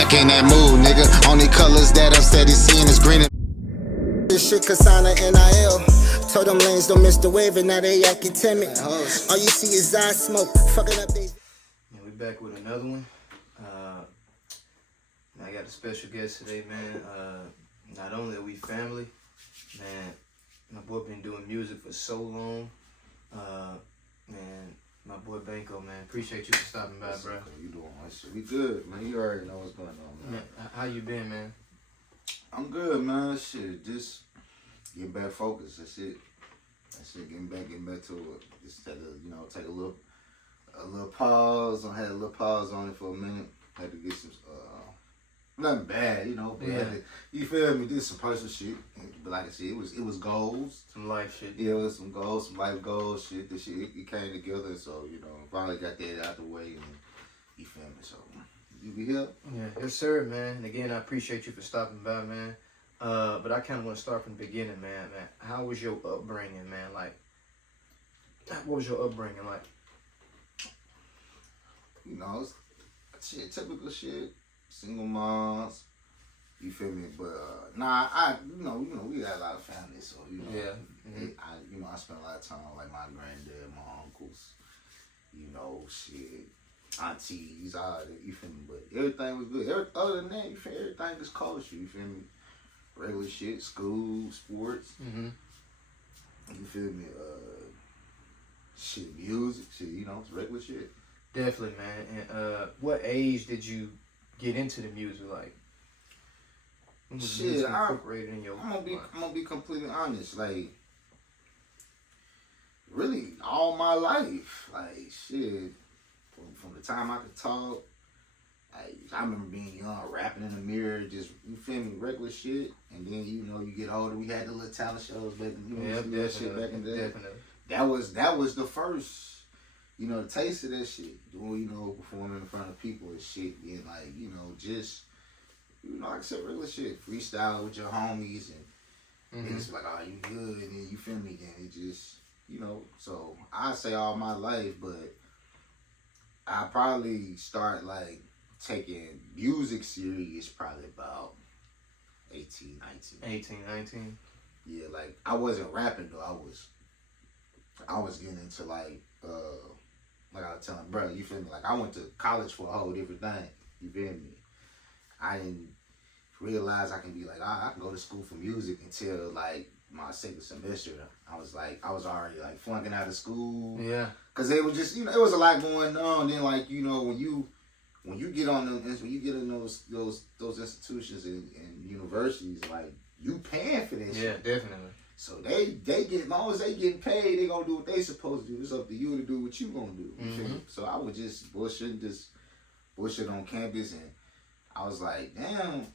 back in that mood, nigga. Only colors that I'm steady seeing is green and This shit Kasana NIL. Told them lanes don't miss the wave and now they acting timid. All you see is eye smoke, fucking up these. And we back with another one. I got a special guest today, man. Not only are we family, man, my boy been doing music for so long. Man, my boy Banco, man, appreciate you for stopping by, bro. Okay, you doing my shit? We good, man. You already know what's going on, man. How you been, man? I'm good, man. Shit, just getting back focused. That's it. Getting back to it. Just had to, take a little pause. I had a little pause on it for a minute. Had to get some, nothing bad, but Yeah. had to, you feel me? Did some personal shit. But like I said, it was goals. Some life shit. Yeah, it was some goals, some life goals, shit. The shit, it came together. So, finally got that out the way, and you feel me? So, you be here? Yeah, yes, sir, man. And again, I appreciate you for stopping by, man. But I kind of want to start from the beginning, man. How was your upbringing, man? Like, what was your upbringing like? It's shit, typical shit. Single moms, you feel me? But we had a lot of family, so Yeah. I spent a lot of time with like my granddad, my uncles, shit, aunties, all that. You feel me? But everything was good. Other than that, you feel everything is culture. You feel me? Regular shit, school, sports. Mm-hmm. You feel me? Shit, music, shit. It's regular shit. Definitely, man. And what age did you get into the music? Like, when was music incorporated in your life? I'm gonna be completely honest. Like, really, all my life, like shit, from the time I could talk. I remember being young, rapping in the mirror, just, you feel me, regular shit. And then, you get older, we had the little talent shows back, that shit back in the day. Definitely. That was the first, the taste of that shit. Doing, performing in front of people and shit. Being like, just, like I said, regular shit. Freestyle with your homies and it's like, oh, you good. And then you feel me, then it just, so I say all my life, but I probably start like taking music serious probably about 18, 19. 18, 19? Yeah, like I wasn't rapping though. I was getting into like I was telling bro, you feel me? Like I went to college for a whole different thing. You feel me? I didn't realize I can be like, I can go to school for music until like my second semester. I was already like flunking out of school. Yeah. Cause it was just, it was a lot going on. Then like, when you get on them, when you get in those institutions and universities, like you paying for that shit. Yeah, definitely. So they get, as long as they getting paid, they gonna do what they supposed to do. It's up to you to do what you gonna do. You feel me? So I would just bullshit on campus, and I was like, damn,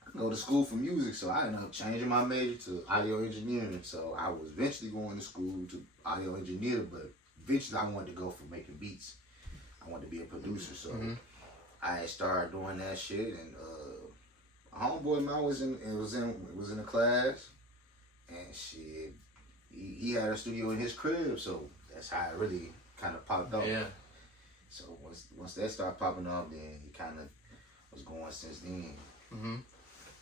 I can go to school for music. So I ended up changing my major to audio engineering. So I was eventually going to school to audio engineer, but eventually I wanted to go for making beats. I wanted to be a producer, so I started doing that shit. And a homeboy of mine was in a class, and shit, he had a studio in his crib, so that's how it really kind of popped up. Yeah. So once that started popping up, then he kind of was going since then. Mm-hmm.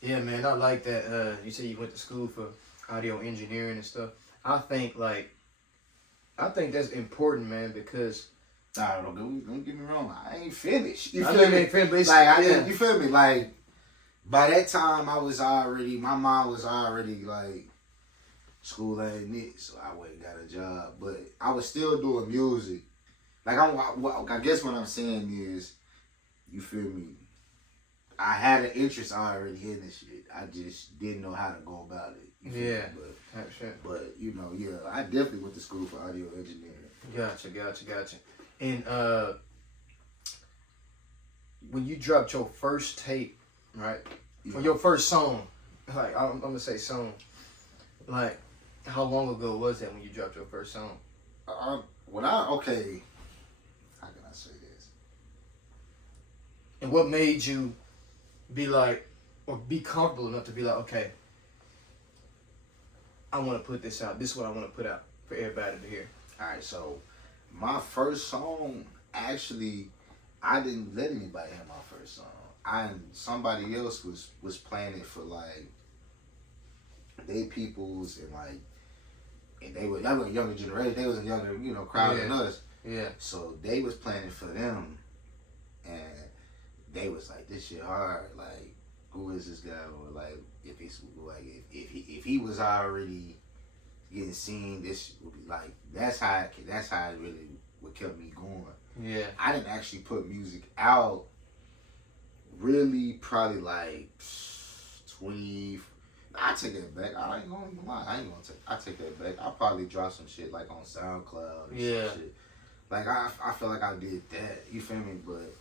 Yeah, man, I like that. You say you went to school for audio engineering and stuff. I think that's important, man, because. Nah, don't get me wrong. I ain't finished. You I feel know you me? ain't finished, but it's, like, you feel me? Like, by that time, my mom was already like, school ain't it, so I went and got a job. But I was still doing music. Like, I guess what I'm saying is, you feel me? I had an interest already in this shit. I just didn't know how to go about it. Yeah. But I definitely went to school for audio engineering. Gotcha. And when you dropped your first tape, right? Yeah. Or your first song, like I'm gonna say song, like how long ago was that when you dropped your first song? How can I say this? And what made you be like, or be comfortable enough to be like, okay, I want to put this out. This is what I want to put out for everybody to hear. All right, so my first song, actually, I didn't let anybody hear my first song. Somebody else was playing it for like they peoples and they were a younger generation. They was a younger crowd than us. Yeah. So they was playing it for them, and they was like, "This shit hard." Like, who is this guy? Or like, if he was already getting seen, this would be like that's how it really what kept me going. Yeah. I didn't actually put music out really probably like 20. I take that back. I ain't gonna lie. I take that back. I probably drop some shit like on SoundCloud. Or Yeah. some shit. Like I feel like I did that. You feel me? But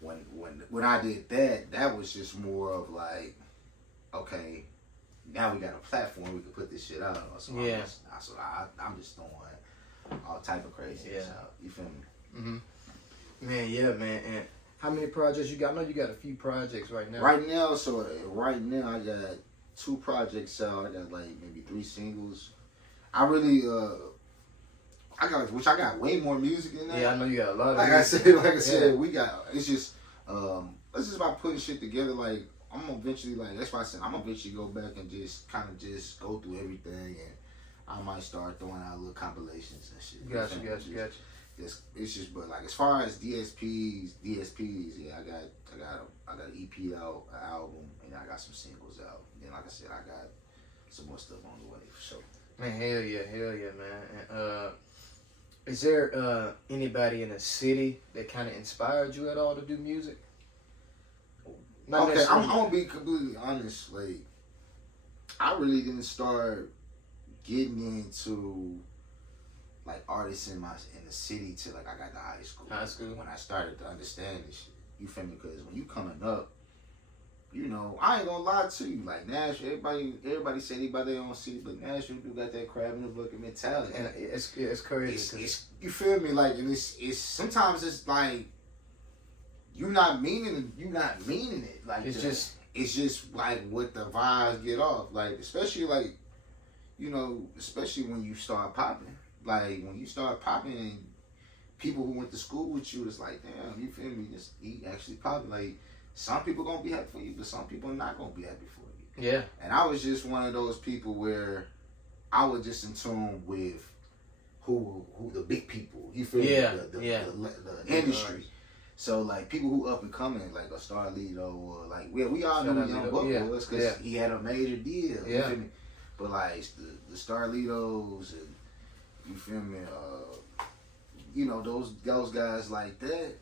when I did that, that was just more of like, okay, now we got a platform we can put this shit out on. So Yeah. I'm just throwing all type of craziness out. You feel me? Mm-hmm. Man, yeah, man. And how many projects you got? I know you got a few projects right now. Right now I got 2 projects out. I got like maybe 3 singles. I really I got way more music than that. Yeah, I know you got a lot of like music. I said, we got it's just about putting shit together. Like I'm gonna eventually that's why I said I'm gonna eventually go back and just kind of just go through everything, and I might start throwing out little compilations and shit. Gotcha. It's just, but like as far as DSPs, yeah, I got an EP out, an album, and I got some singles out. Then like I said, I got some more stuff on the way for sure. Man, hell yeah, man. And, is there anybody in the city that kind of inspired you at all to do music? Not Okay, necessarily- I'm gonna be completely honest. Like, I really didn't start getting into like artists in the city till like I got to high school. High school. When I started to understand this shit. You feel me? Because when you coming up, I ain't gonna lie to you. Like Nashville, everybody say they by their own city, but Nashville do got that crab in the bucket mentality. And it's crazy. It's you feel me? Like, and it's sometimes it's like you're not meaning it. Like it's just like what the vibes get off. Like especially like especially when you start popping. Like when you start popping and people who went to school with you, it's like, damn, you feel me? He actually popping. Like some people gonna be happy for you, but some people are not gonna be happy for you. Yeah. And I was just one of those people where I was just in tune with who the big people. You feel me? The industry. So like people who up and coming, like a Starlito or like we all know who Young Buck was because he had a major deal. Yeah. You feel me? But like the Starlitos and you feel me? Those guys like that.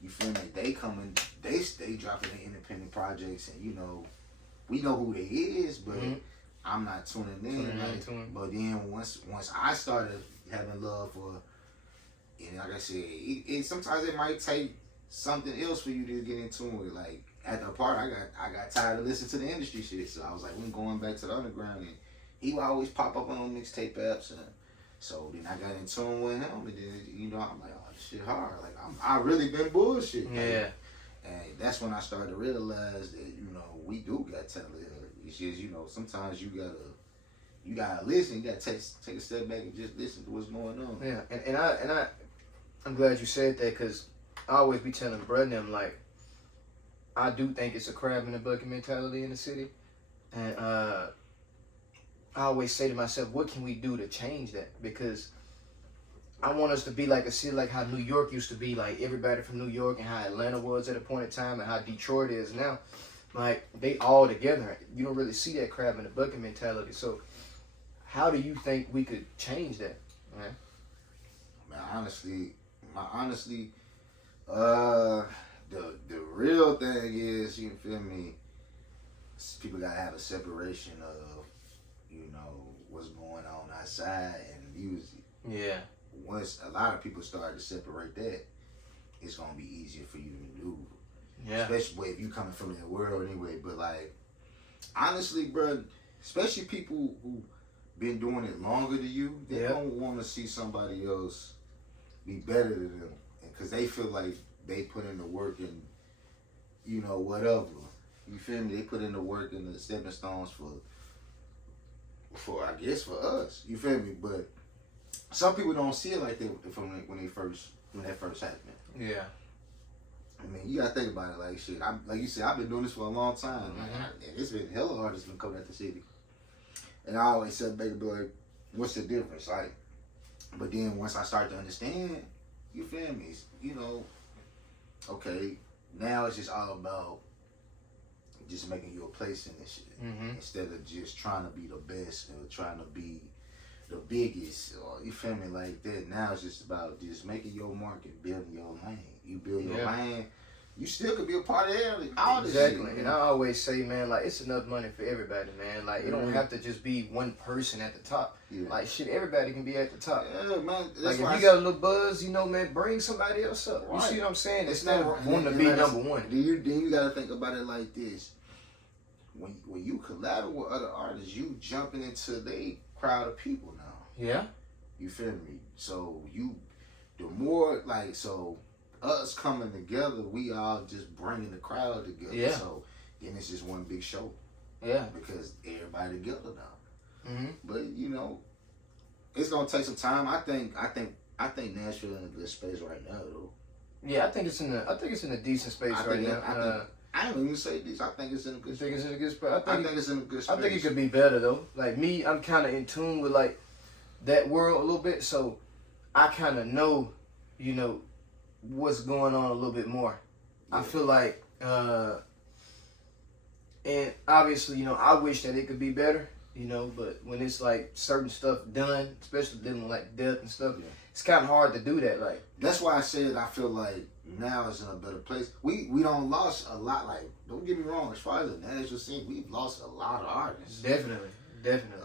You feel me? They coming, they stay dropping the independent projects, and we know who they is, but I'm not tuning in. But then once I started having love for, and like I said, it sometimes it might take something else for you to get into it. Like at the part, I got tired of listening to the industry shit, so I was like, we're going back to the underground, and he would always pop up on mixtape apps, and so then I got in tune with him, and then I'm like, oh, this shit hard. Like I really been bullshit. Yeah. And that's when I started to realize that we do got talent. It's just sometimes you gotta listen. You gotta take a step back and just listen to what's going on. Yeah, and I'm glad you said that because I always be telling brother them like I do think it's a crab in the bucket mentality in the city, and I always say to myself, what can we do to change that? Because I want us to be like a city like how New York used to be, like everybody from New York, and how Atlanta was at a point in time, and how Detroit is now. Like they all together. You don't really see that crab in the bucket mentality. So how do you think we could change that, man? Honestly, the real thing is, you feel me, people gotta have a separation of what's going on outside and music. Yeah. Once a lot of people start to separate that, it's gonna be easier for you to maneuver. Yeah. Especially if you coming from that world anyway. But like, honestly, bro, especially people who been doing it longer than you, they don't want to see somebody else be better than them, because they feel like they put in the work and whatever. You feel me? They put in the work and the stepping stones for I guess for us. You feel me? But some people don't see it like that from when that first happened. Yeah. I mean, you gotta think about it like shit. Like you said, I've been doing this for a long time. And it's been hella artists been coming at the city. And I always said, baby, like, what's the difference? Like, but then once I start to understand, you feel me? You know, okay, now it's just all about just making you a place in this shit instead of just trying to be the best or trying to be the biggest, or you feel me, like that. Now it's just about just making your mark and building your lane. You build your lane, you still could be a part of all this shit. Exactly. And I always say, man, like, it's enough money for everybody, man. Like, it don't have to just be one person at the top. Like, shit, everybody can be at the top. Yeah, man. Like, if you got a little buzz, you know, man, bring somebody else up. You see what I'm saying? Instead of wanting to be number one. Then you gotta think about it like this. When you collaborate with other artists, you jumping into their crowd of people now. Yeah. You feel me? So the more, like, so us coming together, we all just bringing the crowd together. Yeah. So then it's just one big show. Yeah. Because everybody together now. But you know, it's gonna take some time. I think Nashville in a good space right now, though. Yeah, I think it's in a decent space right now. I don't even say this. I think it's in a good space. I think it's in a good spot. I think it's in a good space. I think it could be better though. Like me, I'm kind of in tune with like that world a little bit, so I kind of know, you know, what's going on a little bit more. Yeah. I feel like, and obviously, you know, I wish that it could be better, you know, but when it's like certain stuff done, especially dealing with like death and stuff, it's kind of hard to do that. Like that's why I said I feel like now it's in a better place. We don't lost a lot. Like, don't get me wrong, as far as the national scene, we've lost a lot of artists. Definitely.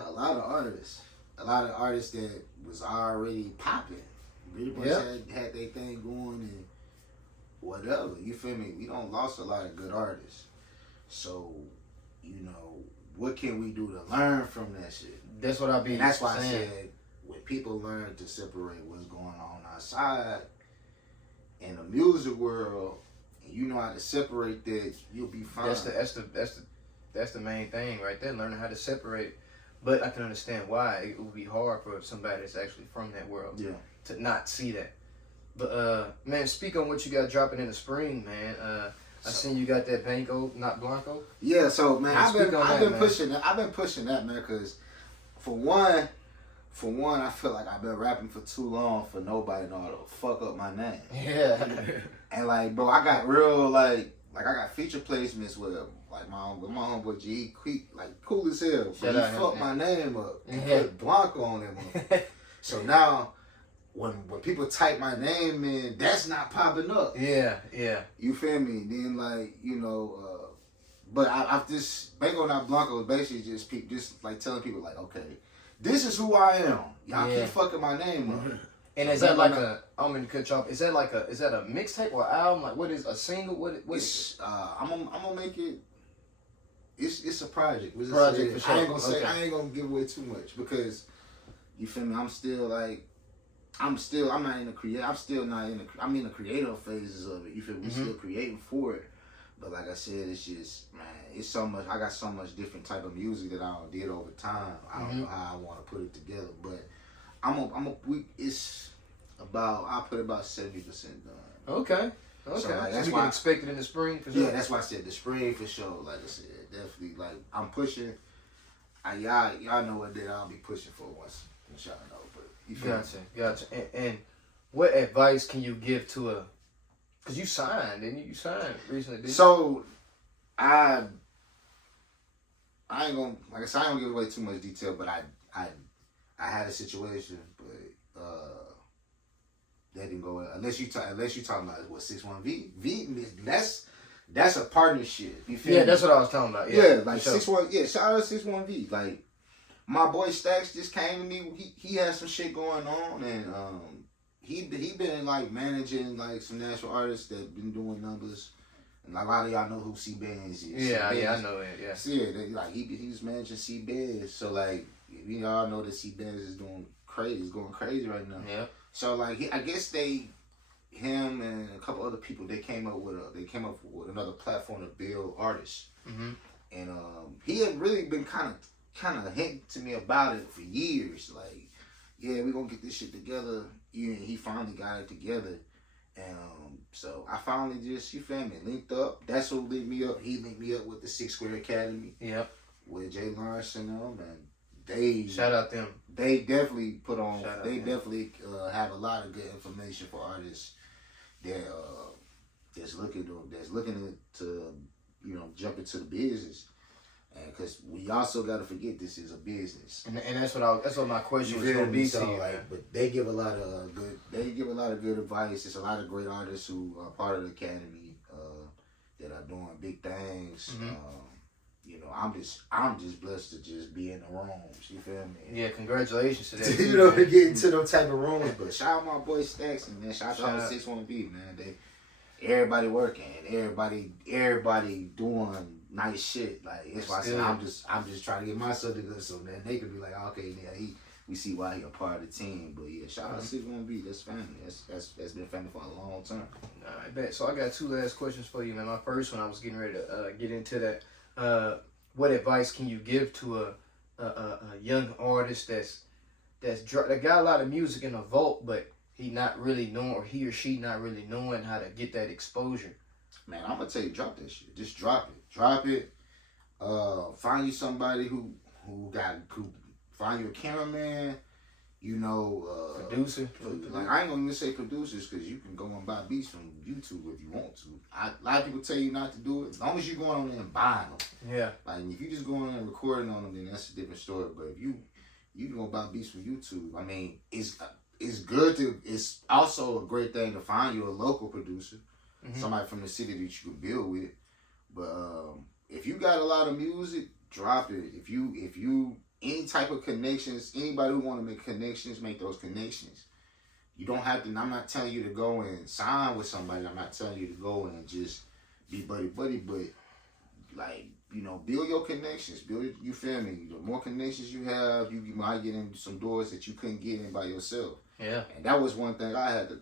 A lot of artists that was already popping. Pretty much had their thing going and whatever. You feel me? We don't lost a lot of good artists. So, you know, what can we do to learn from that shit? That's what I be. And that's why I said when people learn to separate what's going on outside in the music world, and you know how to separate that, you'll be fine. That's the main thing right there. Learning how to separate. But I can understand why it would be hard for somebody that's actually from that world to not see that. But man, speak on what you got dropping in the spring, man. I seen you got that Banco, not Blanco. Yeah, so man, I've been pushing that, man, because for one, I feel like I've been rapping for too long for nobody to know how to fuck up my name. Yeah. And like, bro, I got real like I got feature placements with like my homeboy G, like cool as hell. But he fucked my name up and put Blanco on him. So now when people type my name in, that's not popping up. Yeah. You feel me? Then like, you know, but I've just Banco not Blanco is basically just like telling people like, okay, this is who I am. Y'all keep fucking my name up. And so is that like I'm gonna cut you off. Is that a mixtape or album? Like what is a single? What is I'm gonna make it. It's a project. Project for sure. I ain't gonna give away too much because you feel me. I'm not in the creative. I'm in the creative phases of it. You feel me? We still creating for it. But like I said, it's just, man, it's so much. I got so much different type of music that I did over time. I don't know how I want to put it together, but it's about. I put about 70% done. Okay. So like, that's why we can expect it in the spring. For sure. Yeah, that's why I said the spring for sure. Like I said, definitely. Like I'm pushing. Y'all know what that I'll be pushing for once y'all know. But you feel Gotcha. And what advice can you give to because you signed, didn't you? You signed recently, didn't you? So, I ain't gonna, like I said, I ain't gonna give away too much detail, but I had a situation, but that didn't go well. Unless you talking about what 61V. That's a partnership. You feel me? That's what I was talking about. Yeah, like 61. Yeah, shout out to 61V. Like my boy Stacks just came to me. He had some shit going on, and he been like managing like some national artists that been doing numbers, and like, a lot of y'all know who C-Benz is. Yeah, I know it. Yeah. So, like he's managing C-Benz. So like we all know that C-Benz is going crazy right now. Yeah. So like I guess him and a couple other people, they came up with another platform to build artists. And he had really been kind of hinting to me about it for years. Like, yeah, we're gonna get this shit together. Yeah, he finally got it together, So I finally just, you feel me, linked up. That's what linked me up. He linked me up with the 6th Grade Academy. Yep. With Jay Lawrence and them, and they shout out them. They definitely put on. Shout out They them. definitely have a lot of good information for artists that that's looking to you know, jump into the business. And because we also got to forget this is a business, and that's what my question was going to be. So like, but they give a lot of good advice. There's a lot of great artists who are part of the academy that are doing big things. Mm-hmm. You know, I'm just blessed to just be in the rooms. You feel me? Yeah, congratulations to that. You know, to get into those type of rooms. But shout out my boy Stacks, man. Shout out 6-1B, man. Everybody working, everybody doing nice shit. Like, it's why I said I'm just trying to get myself together so then they could be like, okay, yeah, we see why he a part of the team. But yeah, shout out 6-1B. That's family. That's been family for a long time. I bet. So I got 2 last questions for you, man. My first one, I was getting ready to get into that. What advice can you give to a young artist that got a lot of music in the vault, but he or she not really knowing how to get that exposure? Man, I'm gonna tell you, drop that shit. Just drop it. Find you somebody who find you a cameraman. You know, producer. Like, I ain't gonna even say producers because you can go and buy beats from YouTube if you want to. A lot of people tell you not to do it. As long as you're going on there and buying them. Yeah. Like, if you just going and recording on them, then that's a different story. But if you gonna buy beats from YouTube, I mean, it's good to. It's also a great thing to find you a local producer, somebody from the city that you can build with. But if you got a lot of music, drop it. If you any type of connections, anybody who want to make connections, make those connections. You don't have to. I'm not telling you to go and sign with somebody. I'm not telling you to go and just be buddy, but like, you know, build your connections. You feel me? The more connections you have, you might get in some doors that you couldn't get in by yourself. Yeah. And that was one thing I had to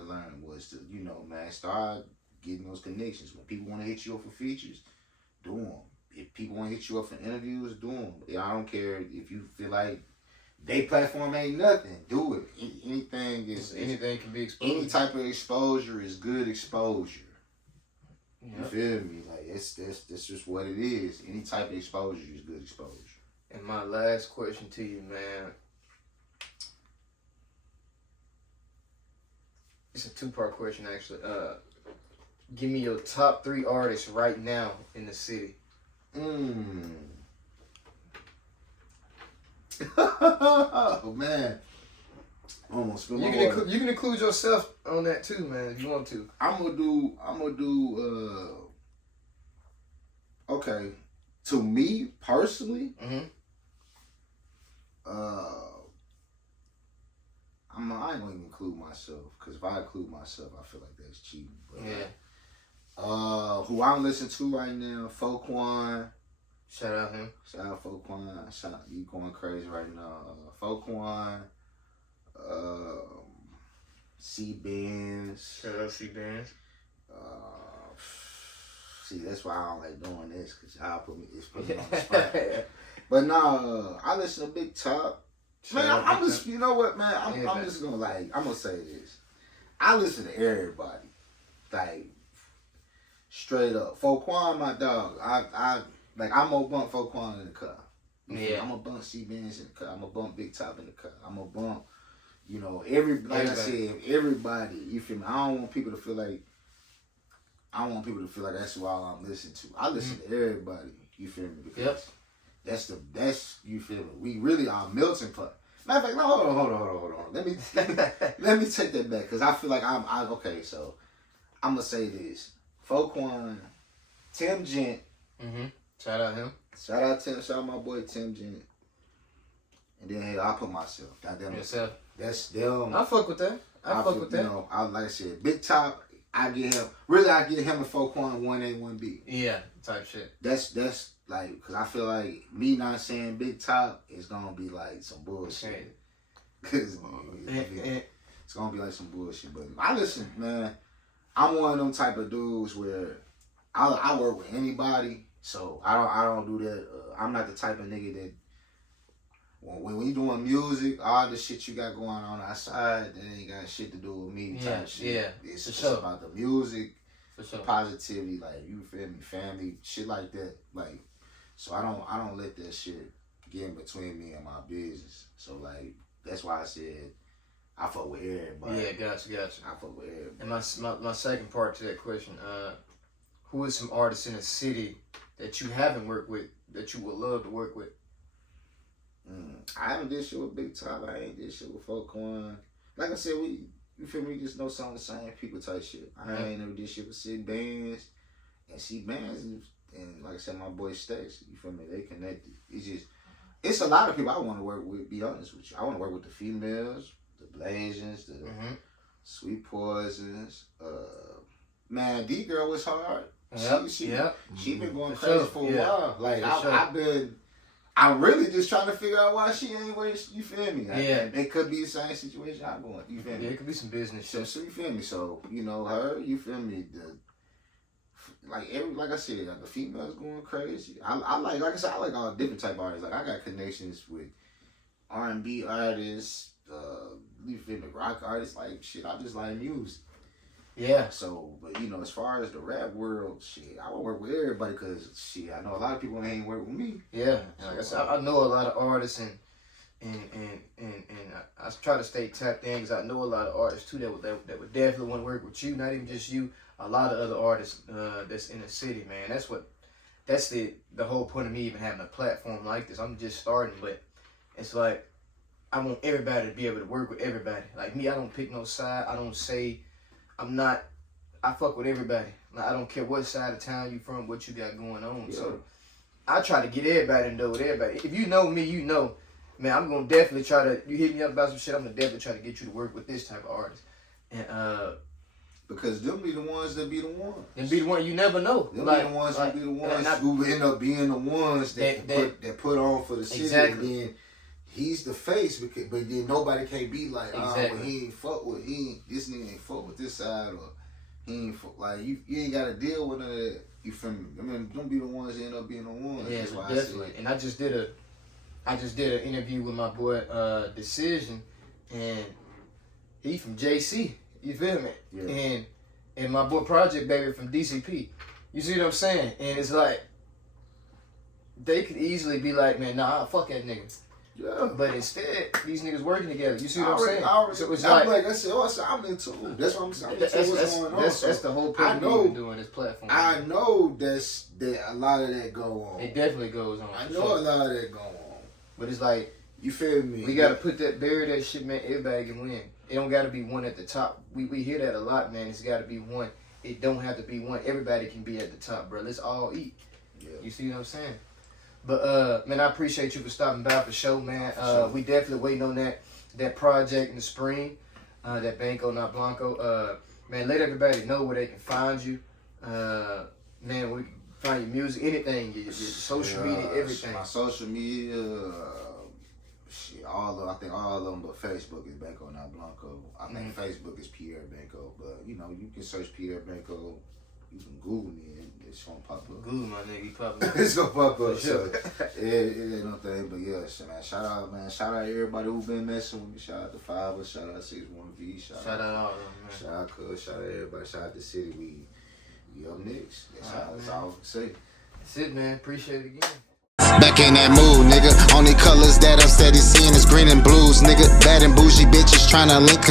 learn was to, you know, man, start getting those connections. When people want to hit you up for features, do them. If people want to hit you up for interviews, do them. I don't care if you feel like they platform ain't nothing. Do it. Anything can be exposed. Any type of exposure is good exposure. Yep. You feel me? Like, that's just what it is. Any type of exposure is good exposure. And my last question to you, man. It's a 2-part question, actually. Give me your top 3 artists right now in the city. Oh man, almost. You can include yourself on that too, man, if you want to. I'm gonna do. Okay, to me personally, I ain't gonna even include myself because if I include myself, I feel like that's cheating. But, yeah. Who I'm listening to right now, Foquan. Shout out him. Shout out Foquan. Shout out, you going crazy right now. Foquan. C-Benz. Shout out C-Benz. See, that's why I don't like doing this because y'all put me on the spot. But nah, I listen to Big Top. Man, I'm just, you know what, man? I'm just gonna I'm gonna say this. I listen to everybody, like straight up. Foquan, my dog. I'm gonna bump Foquan in the car. Yeah. I'm gonna bump C-Benz in the car. I'm gonna bump Big Top in the car. I'm gonna bump, you know, everybody. I said, everybody. You feel me? I don't want people to feel like that's who all I'm listening to. I listen to everybody. You feel me? Because that's you feel me? We really are melting pot. Matter of fact, no, hold on. Let me take that back because I feel like I'm okay. So I'm gonna say this: Foquan, Tim Gent. Shout out him. Shout out Tim. Shout out my boy Tim Gent. And then hey, I put myself. Goddamn yourself. That's them. I fuck with that. I fuck with that. You know, like I said, Big Top. I get him and Foquan 1A, 1B. Yeah, type shit. That's like, cause I feel like me not saying Big Top is gonna be like some bullshit. Cause it's gonna be like some bullshit. But I listen, man. I'm one of them type of dudes where I work with anybody, so I don't do that. I'm not the type of nigga that when you doing music, all the shit you got going on outside, that ain't got shit to do with me. Type shit. Yeah, It's for just sure. about the music, For sure. positivity, like you feel me, family, shit like that. Like, so I don't let that shit get in between me and my business. So like that's why I said I fuck with everybody. Yeah, gotcha. I fuck with everybody. And my second part to that question, who is some artists in the city that you haven't worked with that you would love to work with? I haven't did shit with Big Top. I ain't did shit with Folkwan. Like I said, you feel me? We just know some of the same people type shit. I ain't never did shit with C Bands and C Bands and like I said, my boy Stacks. You feel me? They connected. It's a lot of people I want to work with. Be honest with you, I want to work with the females, the Blazins, the Sweet Poisons. Man, D girl was hard. She been going crazy for a while. Like I'm really just trying to figure out why she ain't where you feel me. It could be the same situation I'm going. You feel me? Yeah, it could be some business shit. So you feel me? So you know her. You feel me? Like I said, like the females going crazy. I like I said, I like all different type of artists. Like I got connections with R&B artists, you feel me, rock artists. Like shit, I just like music. Yeah. So, but you know, as far as the rap world, shit, I would work with everybody because shit, I know a lot of people ain't work with me. Yeah. Like I said, I know a lot of artists and I try to stay tapped in because I know a lot of artists too that would definitely want to work with you. Not even just you. A lot of other artists that's in the city, man. That's the whole point of me even having a platform like this. I'm just starting, but it's like I want everybody to be able to work with everybody. Like me, I don't pick no side. I don't say I fuck with everybody. Like, I don't care what side of town you from, what you got going on. Yeah. So I try to get everybody to know with everybody. If you know me, you know, man, I'm gonna definitely try to. You hit me up about some shit, I'm gonna definitely try to get you to work with this type of artist. And because them be the ones that be the ones. Them be the one you never know. Them be the ones who be the ones who end up being the ones that put on for the city. Exactly. And then he's the face, but then nobody can't be like, exactly. But he ain't fuck with, this nigga ain't fuck with this side, or he ain't fuck, like, you ain't got to deal with none of that. You feel me? I mean, don't be the ones that end up being the ones. Yeah, that's why definitely. And I just did an interview with my boy Decision, and he from JC. You feel me? Yeah. And my boy Project Baby from DCP. You see what I'm saying? And it's like they could easily be like, man, nah, fuck that nigga. Yeah. But instead, these niggas working together. You see what I'm saying? So it's like I said, I'm into it. That's what I'm saying. What's going on. That's the whole point of doing this platform. I know that a lot of that go on. It definitely goes on. I know a lot of that go on. But it's like, you feel me? We gotta bury that shit, man. Everybody can win. It don't gotta be one at the top. We hear that a lot, man. It's gotta be one. It don't have to be one. Everybody can be at the top, bro. Let's all eat. Yeah. You see what I'm saying? But man, I appreciate you for stopping by for show, man. We definitely waiting on that project in the spring. That Banco not Blanco. Man, let everybody know where they can find you. Man, we can find your music, anything, your social media, everything. My social media, shit, I think all of them, but Facebook is Banco not Blanco. I think Facebook is Pierre BANCO, but you know, you can search Pierre BANCO. You can Google me and it's gonna pop up. Google my nigga, he pop up. It's gonna pop up. Sure. So it ain't no thing, but yeah, man. Shout out, man. Shout out everybody who been messing with me. Shout out to Fiverr. Shout out 61V. Shout out all of them, man. Shout out Cuz. Shout out everybody. Shout out the city. We up next. That's all I can say. That's it, man. Appreciate it again. Back in that mood, nigga. Only colors that I'm steady seeing is green and blues, nigga. Bad and bougie bitches tryna link